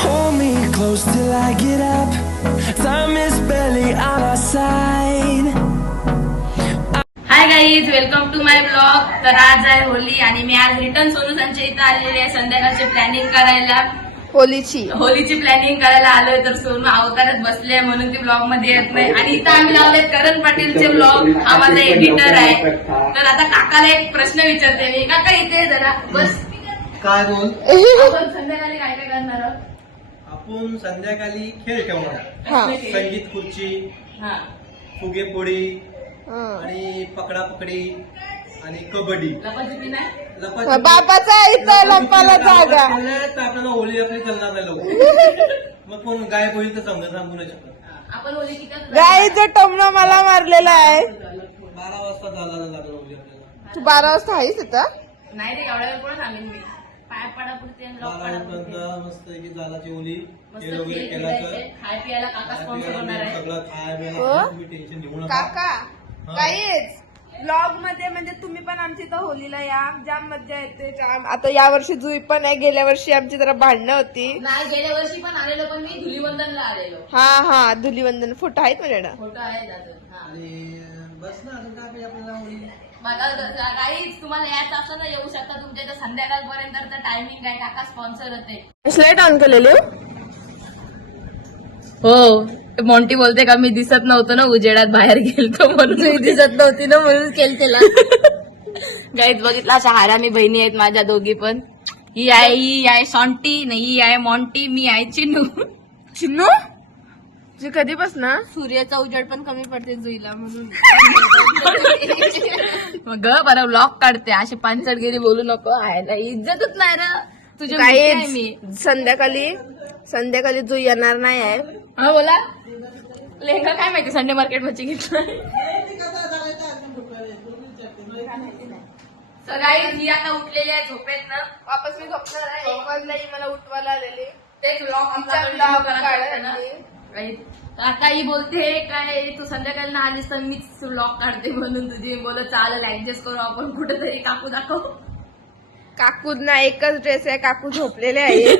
Hold me close till I get up. Time is barely on our side. Hi guys, welcome to my blog. तर आज आहे Holy आणि मी आज return Sonu Sanjay इथं आलेले आहे संध्याकाळची प्लॅनिंग करायला. होलीची प्लॅनिंग करायला आलोय. तर सोनू अवतारात बसले म्हणून ती ब्लॉग मध्ये येत नाही. आणि इथं आम्ही लावले करण पाटीलचे ब्लॉग. हा माझा एडिटर आहे. तर आता काकाला एक प्रश्न विचारते मी. काका इथे जरा बस. काय बोल. आपण संध्याकाळी काय काय करणार आहोत? आपण संध्याकाळी खेळ ठेवणार. संगीत खुर्ची, फुगेपोळी आणि पकडापकडी आणि कबड्डी. लपाछपी नाही. बापाचा इथं लपाला जागा. तर आपल्याला होळी आपली चालणार नाही लवकर. मग कोण गायब होईल तर समजा सांगू नाही शकत. आपण होली किती गाईचं टोमणं मला मारलेलं आहे. 12 वाजता झाला लागलं होळी आपल्याला. तू 12 वाजता आहेस इथं? नाही रे, एवढ्या वेळ कोण सांगेन मी. पाय पडापुरते 12 वाजता मस्त की झालाची होली मस्त खेळ वगैरे केला तर खाय प्यायला काका स्पॉन्सर होणार आहे. सगळं खाय प्यायला तुम्ही टेन्शन घेऊ नका. काका गाईच ब्लॉग मध्ये म्हणजे तुम्ही पण आमची इथं होलीला या. जाम मज्जा येते जाम. आता या वर्षी जुई पण आहे. गेल्या वर्षी आमची जरा भांडणं होती. नाही, गेल्या वर्षी पण आलेलो, पण मी धुलीवंदनला आलेलो. हा धुलीवंदन फोटो आहेत माझ्याकडे. फोटो आहे दादा. आणि बस ना अजून काय पाहिजे आपल्याला होळी. काहीच तुम्हाला यायचं असलं ना येऊ शकता. तुमच्या इथं संध्याकाळपर्यंत टायमिंग आहे. काका स्पॉन्सर होते. लाईट ऑन केलेली हो. मॉन्टी बोलते का मी दिसत नव्हतं ना उजेडात बाहेर गेलतो म्हणून दिसत नव्हती ना म्हणून केल त्याला. गाईच बघितला अशा हारामी बहिणी आहेत माझ्या दोघी पण. ही आहे सॉन्टी, नाही ही आहे मॉन्टी, मी आहे चिन्नू. चिन्नू जी कधीपासून सूर्याचा उजेड पण कमी पडते जुईला म्हणून. मग बरं ब्लॉग काढते. अशी पानसटगिरी बोलू नको. आहे ना इज्जतच नाही रे तुझी. काही मी संध्याकाळी जुई येणार नाही आहे. हा बोला. लेहंगा काय माहिती संडे मार्केट मध्ये घेतला. सगळी ही आता उठलेली आहे झोपेत ना. वापस मी झोपणार आहे. 1 वाजलाही मला उठवायला आलेली. तेच ब्लॉग आता ही बोलते काय तू संध्याकाळी ना आलीस तर मीच ब्लॉग काढते म्हणून तुझी बोलत चालेल ऍडजस्ट करू आपण कुठेतरी. काकू दाखव. काकूंना एकच ड्रेस आहे. काकू झोपलेले आहे.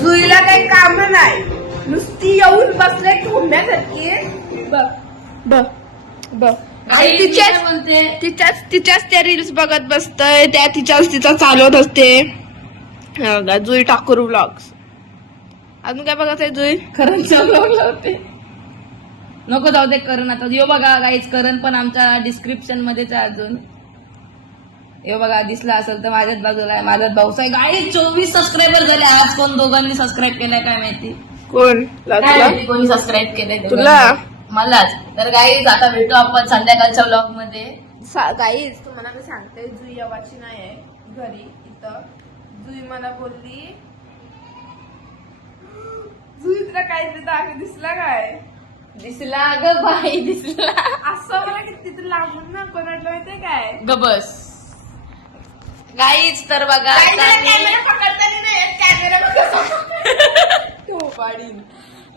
जुईला काही काम नाही. नुसती येऊन बसले ठोंब्यासारखी. आणि तिच्याच त्या रील्स बघत बसतय. त्या तिचा चालवत असते. जुई ठाकूर व्लॉग्स. अजून काय बघत आहे जुई? करणचा ब्लॉग लावते. नको जाऊ दे करण. आता यो बघा गाईच करण पण आमच्या डिस्क्रिप्शन मध्येच आहे अजून. यो बघा दिसला असेल तर माझ्याच बाजूला आहे. माझ्याच भाऊसा आहे. गाईज 24 सबस्क्रायबर झाले. आज कोण दोघांनी सबस्क्राईब केलंय काय माहिती. कोण कोणी सबस्क्राईब केलंय तुला? मलाच. तर गाईज आता भेटू आपण संध्याकाळच्या ब्लॉग मध्ये. गाईज तुम्हाला मी सांगते जुई येवाची नाही आहे घरी. इथं जुई मला बोलली जुई दिसलं काय तिथं दिसला काय दिसला ग बाई दिसला. असं मला किती तिथं लांबून ना कोण वाटलं माहितीये काय ग बस गाईच. तर बघा कॅमेरा पकडताना नाही कॅमेरा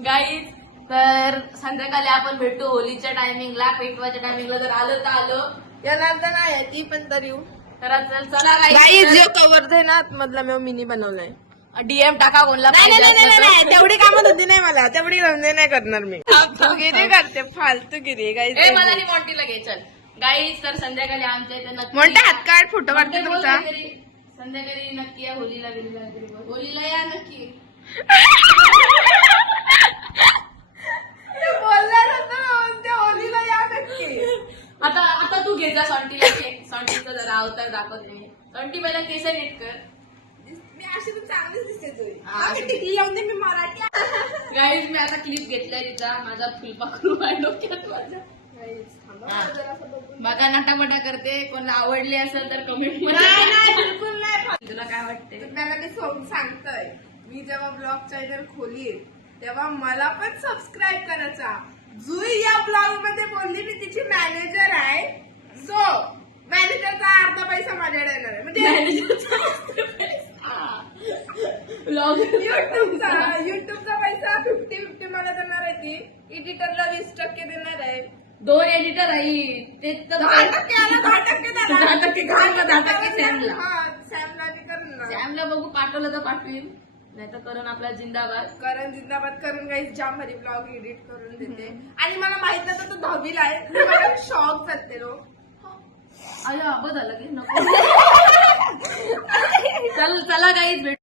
गाईज, तर संध्याकाळी आपण भेटू होलीच्या टायमिंगला, पेटवाच्या टायमिंगला. जर आलं तर आलं, येणार तर नाही ती पण तर येऊ. तर चला गाईज जो कवर दे ना मधला मी मिनी बनवलाय. डीएम टाका कोणला नाही पाहिजे नाही, असलं नाही, तर. तेवढी कामं होती नाही मला, तेवढी धंदे नाही करणार मी. फालतूगिरी करते फालतूगिरी गाईज. ए मला आणि मॉन्टीला घे चल. गाईज, तर संध्याकाळी आमच्या इथे नक्की म्हणते हात काढ फोटो काढते म्हणते बोल तुमचा. काहीतरी. संध्याकाळी नक्की या होलीला बिलीला काहीतरी बोल. होलीला या नक्की. बोलणार होतं त्या होलीला या नक्की. आता आता तू घे जा सॉन्टीला घे. सॉन्टीचं जरा अवतार दाखवते मी. सॉन्टी पहिला केस नीट कर. मी अशी पण चांगलीच दिसते तुझी. हा, आम्ही टिकली लावून दे मी मराठी. गाईज, मी आता क्लिप घेतलाय तिचा. माझा फुलपाखरू आहे डोक्यात माझ्या. हा. बघा नटामटा करते. कोणाला आवडली असेल तर कमेंट नाही नाही बिलकुल नाही. तुला काय वाटते? त्याला मी सांगतोय, मी जेव्हा ब्लॉग चॅनल खोलीन तेव्हा मला पण सबस्क्राईब करायचा. जुई या ब्लॉग मध्ये बोलली मी तिची मॅनेजर आहे, सो मॅनेजरचा अर्धा पैसा माझ्याकडे येणार आहे. म्हणजे युट्यूबचा पैसा 50-50 मला देणार आहे ती. एडिटरला 20% देणार आहे. 2 एडिटर आहे ते तर 10% आला, 10% देणार. 10% घालला, 10% सॅमला. हा, सॅमला बी करणार. सॅमला बघू, पाठवलं तर पाठवीन, नाही तर करून आपला जिंदाबाद. करण जिंदाबाद करून काही जाम भारी ब्लॉग एडिट करून देते. आणि मला माहित नव्हतं तो 10वीला आहे. मी मला शॉक झाले रो. अरे बदल नको. चला गाईज भेट.